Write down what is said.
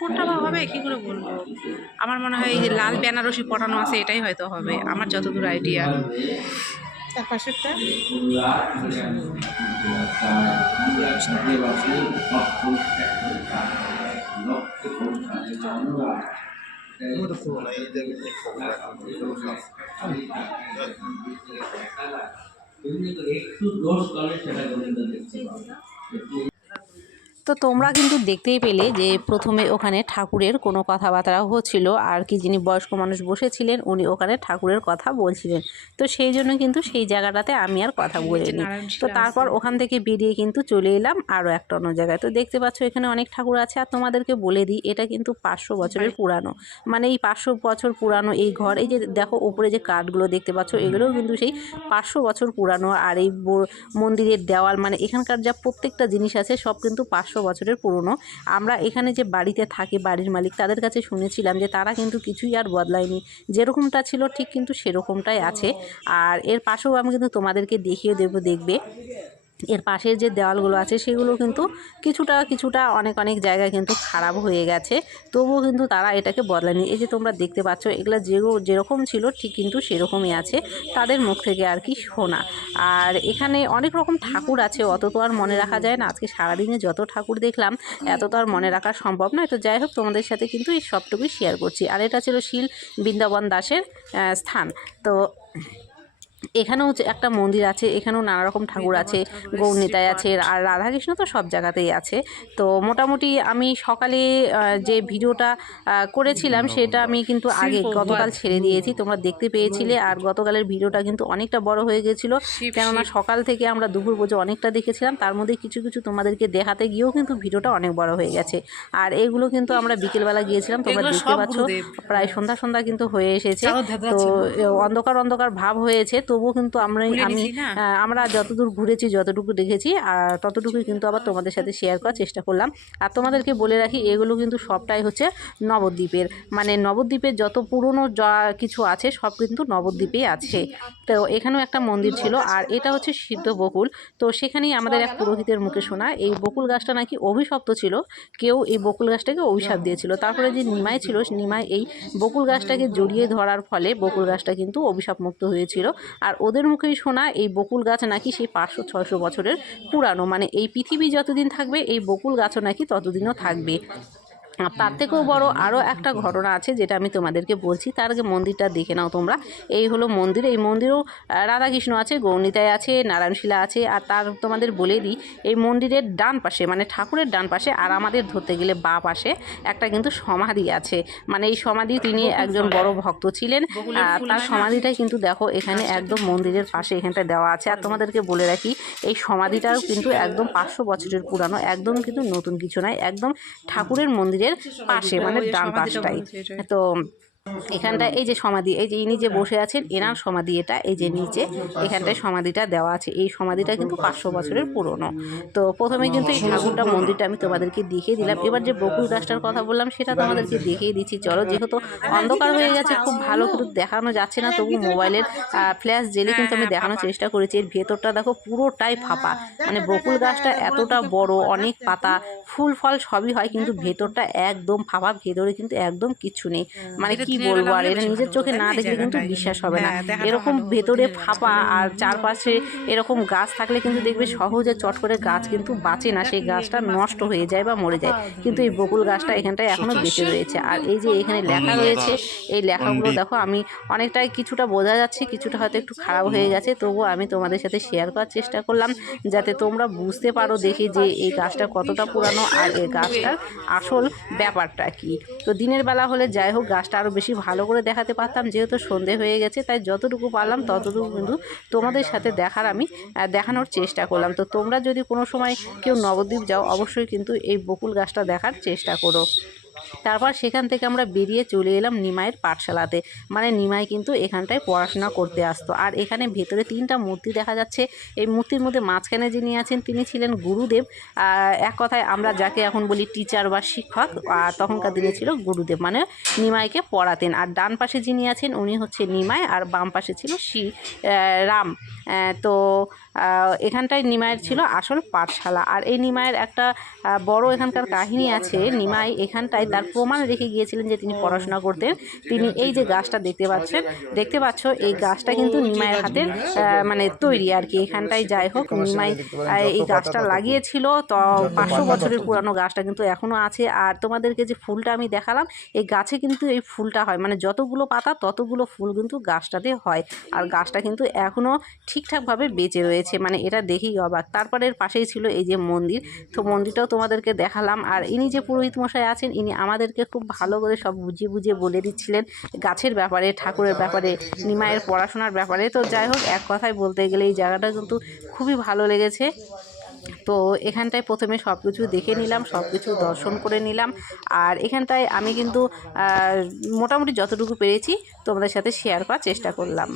কোনটা বা হবে কি করে বলবো? আমার মনে হয় এই যে লাল বেনারসি পরানো আছে এটাই হয়তো হবে, আমার যতদূর আইডিয়া। তার পাশেরটা তো তোমরা কিন্তু দেখতেই পেলে যে প্রথমে ওখানে ঠাকুরের কোনো কথাবার্তা হচ্ছিল, আর কি যিনি বয়স্ক মানুষ বসেছিলেন উনি ওখানে ঠাকুরের কথা বলছিলেন। তো সেই জন্য কিন্তু সেই জায়গাটাতে আমি আর কথা বলিনি। তো তারপর ওখান থেকে বেরিয়ে কিন্তু চলে এলাম আরও একটা অন্য জায়গায়। তো দেখতে পাচ্ছ এখানে অনেক ঠাকুর আছে, আর তোমাদেরকে বলে দিই এটা কিন্তু 500 বছরের পুরানো, মানে এই 500 বছর পুরানো এই ঘর। এই যে দেখো ওপরে যে কাঠগুলো দেখতে পাচ্ছ এগুলোও কিন্তু সেই 500 বছর পুরানো। আর এই মন্দিরের দেওয়াল, মানে এখানকার যা প্রত্যেকটা জিনিস আছে সব কিন্তু 500 বছরের পুরনো। আমরা এখানে যে বাড়িতে থাকি বাড়ির মালিক তাদের কাছে শুনেছিলাম যে তারা কিন্তু কিছুই আর বদলায়নি, যেরকমটা ছিল ঠিক কিন্তু সেরকমটাই আছে। আর এর পাশেও আমি কিন্তু তোমাদেরকে দেখিয়ে দেবো, দেখবে এর পাশের যে দেওয়ালগুলো আছে সেগুলো কিন্তু কিছুটা অনেক জায়গায় কিন্তু খারাপ হয়ে গেছে, তবুও কিন্তু তারা এটাকে বদলায়নি। এই যে তোমরা দেখতে পাচ্ছ এগুলো যেরকম ছিল ঠিক কিন্তু সেরকমই আছে, তাদের মুখ থেকে আর কি শোনা। আর এখানে অনেক রকম ঠাকুর আছে, অত তো আর মনে রাখা যায় না। আজকে সারাদিনে যত ঠাকুর দেখলাম এত তো আর মনে রাখা সম্ভব নয়। তো যাই হোক তোমাদের সাথে কিন্তু এই সবটুকুই শেয়ার করছি। আর এটা ছিল শীল বৃন্দাবন দাসের স্থান। তো এখানেও একটা মন্দির আছে, এখানেও নানা রকম ঠাকুর আছে, গৌরনিতাই আছে, আর রাধাকৃষ্ণ তো সব জায়গাতেই আছে। তো মোটামুটি আমি সকালে যে ভিডিওটা করেছিলাম সেটা আমি কিন্তু আগে গতকাল ছেড়ে দিয়েছি, তোমরা দেখতে পেয়েছিলে। আর গতকালের ভিডিওটা কিন্তু অনেকটা বড় হয়ে গেছিলো, কেননা সকাল থেকে আমরা দুপুর পর্যন্ত অনেকটা দেখেছিলাম, তার মধ্যে কিছু তোমাদেরকে দেখাতে গিয়েও কিন্তু ভিডিওটা অনেক বড় হয়ে গেছে। আর এগুলো কিন্তু আমরা বিকেলবেলা গিয়েছিলাম, তোমরা দেখতে পাচ্ছ প্রায় সন্ধ্যা কিন্তু হয়ে এসেছে। তো অন্ধকার ভাব হয়েছে, তবুও কিন্তু আমরা যতদূর ঘুরেছি যতটুকু দেখেছি আর ততটুকুই কিন্তু আবার তোমাদের সাথে শেয়ার করার চেষ্টা করলাম। আর তোমাদেরকে বলে রাখি এগুলো কিন্তু সবটাই হচ্ছে নবদ্বীপের, মানে নবদ্বীপের যত পুরনো যা কিছু আছে সব কিন্তু নবদ্বীপেই আছে। তো এখানেও একটা মন্দির ছিল, আর এটা হচ্ছে সিদ্ধ বকুল। তো সেখানেই আমাদের এক পুরোহিতের মুখে শোনা এই বকুল গাছটা নাকি অভিশপ্ত ছিল, কেউ এই বকুল গাছটাকে অভিশাপ দিয়েছিল। তারপরে যে নিমাই ছিল, নিমাই এই বকুল গাছটাকে জড়িয়ে ধরার ফলে বকুল গাছটা কিন্তু অভিশাপ মুক্ত হয়েছিল। আর ওদের মুখেই শোনা এই বকুল গাছ নাকি সেই 500-600 বছরের পুরানো, মানে এই পৃথিবী যতদিন থাকবে এই বকুল গাছও নাকি ততদিনও থাকবে। তার থেকেও বড় আরও একটা ঘটনা আছে যেটা আমি তোমাদেরকে বলছি, তার আগে মন্দিরটা দেখে নাও তোমরা। এই হলো মন্দির, এই মন্দিরেও রাধাকৃষ্ণ আছে, গৌরনিতাই আছে, নারায়ণশিলা আছে। আর তার তোমাদের বলে দিই এই মন্দিরের ডান পাশে, মানে ঠাকুরের ডান পাশে আর আমাদের ধরতে গেলে বাঁ পাশে একটা কিন্তু সমাধি আছে। মানে এই সমাধি তিনি একজন বড় ভক্ত ছিলেন, তার সমাধিটাই কিন্তু দেখো এখানে একদম মন্দিরের পাশে এখানটা দেওয়া আছে। আর তোমাদেরকে বলে রাখি এই সমাধিটাও কিন্তু একদম 500 বছরের পুরানো, একদম কিন্তু নতুন কিছু নয়, একদম ঠাকুরের মন্দিরের পাশে, মানে ডান পাশটাই। তো এখানটায় এই যে সমাধি, এই যে ইনি যে বসে আছেন এনার সমাধি, এটা এই যে নিচে এখানটায় সমাধিটা দেওয়া আছে। এই সমাধিটা কিন্তু 500 বছরের পুরনো। তো প্রথমে কিন্তু এই ঠাকুরটা মন্দিরটা আমি তোমাদেরকে দেখিয়ে দিলাম। এবার যে বকুল গাছটার কথা বললাম সেটা তোমাদেরকে দেখিয়ে দিচ্ছি চলো। যেহেতু অন্ধকার হয়ে গেছে খুব ভালো কিন্তু দেখানো যাচ্ছে না, তবু মোবাইলের ফ্ল্যাশ জেলে কিন্তু আমি দেখানোর চেষ্টা করেছি। এর ভেতরটা দেখো পুরোটাই ফাঁপা, মানে বকুল গাছটা এতটা বড়, অনেক পাতা, ফুল ফল সবই হয়, কিন্তু ভেতরটা একদম ফাঁপা, ভেতরে কিন্তু একদম কিচ্ছু নেই। মানে কি বলবো, আর এটা নিজের চোখে না দেখলে কিন্তু বিশ্বাস হবে না। এরকম ভেতরে ফাঁপা আর চারপাশে এরকম গাছ থাকলে কিন্তু দেখবে সহজে চট করে গাছ কিন্তু বাঁচে না, সেই গাছটা নষ্ট হয়ে যায় বা মরে যায়, কিন্তু এই বকুল গাছটা এখানটায় এখনো বেঁচে রয়েছে। আর এই যে এখানে লেখা রয়েছে, এই লেখাগুলো দেখো আমি অনেকটাই কিছুটা বোঝা যাচ্ছে, কিছুটা হয়তো একটু খারাপ হয়ে গেছে, তবুও আমি তোমাদের সাথে শেয়ার করার চেষ্টা করলাম যাতে তোমরা বুঝতে পারো দেখে যে এই গাছটা কতটা পুরানো আর এই গাছটার আসল ব্যাপারটা কি। তো দিনের বেলা হলে যাই হোক গাছটা আরও বেশি ভালো করে দেখাতে পারতাম, যেহেতু সন্ধে হয়ে গেছে তাই যতটুকু পারলাম ততটুকু কিন্তু তোমাদের সাথে দেখানোর চেষ্টা করলাম। তো তোমরা যদি কোনো সময় কেউ নবদ্বীপ যাও অবশ্যই কিন্তু এই বকুল গাছটা দেখার চেষ্টা করো। তারপর সেখান থেকে আমরা বেরিয়ে চলে এলাম নিমাইয়ের পাঠশালাতে। মানে নিমাই কিন্তু এখানটায় পড়াশোনা করতে আসতো। আর এখানে ভেতরে 3টা মূর্তি দেখা যাচ্ছে। এই মূর্তির মধ্যে মাঝখানে যিনি আছেন তিনি ছিলেন গুরুদেব। এক কথায় আমরা যাকে এখন বলি টিচার বা শিক্ষক, আর তখনকার দিনে ছিল গুরুদেব, মানে নিমাইকে পড়াতেন। আর ডান পাশে যিনি আছেন উনি হচ্ছে নিমাই, আর বাম পাশে ছিল রাম। তো এখানটায় নিমাইয়ের ছিল আসল পাঠশালা। আর এই নিমাইয়ের একটা বড় এখানকার কাহিনী আছে। নিমাই এখানটায় তার প্রমাণ রেখে গিয়েছিলেন যে তিনি পড়াশোনা করতেন। তিনি এই যে গাছটা দেখতে পাচ্ছ, এই গাছটা কিন্তু নিমাইয়ের হাতের মানে তৈরি আর কি। এখানটায় যাই হোক, নিমাই এই গাছটা লাগিয়েছিল। তো 500 বছরের পুরানো গাছটা কিন্তু এখনও আছে। আর তোমাদেরকে যে ফুলটা আমি দেখালাম, এই গাছে কিন্তু এই ফুলটা হয়, মানে যতগুলো পাতা ততগুলো ফুল কিন্তু গাছটাতে হয়। আর গাছটা কিন্তু এখনও ঠিকঠাকভাবে বেঁচে রয়েছে, মানে এটা দেখেই অবাক। তারপরে এর পাশেই ছিল এই যে মন্দির, তো মন্দিরটাও তোমাদেরকে দেখালাম। আর ইনি যে পুরোহিত মশাই আছেন, ইনি আমাদেরকে খুব ভালো করে সব বুঝিয়ে বুঝিয়ে বলে দিচ্ছিলেন গাছের ব্যাপারে, ঠাকুরের ব্যাপারে, নিমাইয়ের পড়াশোনার ব্যাপারে। তো যাই হোক, এক কথায় বলতে গেলে এই জায়গাটা কিন্তু খুবই ভালো লেগেছে। তো এখানটায় প্রথমে সব কিছু দেখে নিলাম, সব কিছু দর্শন করে নিলাম। আর এখানটায় আমি কিন্তু মোটামুটি যতটুকু পেরেছি তোমাদের সাথে শেয়ার করার চেষ্টা করলাম।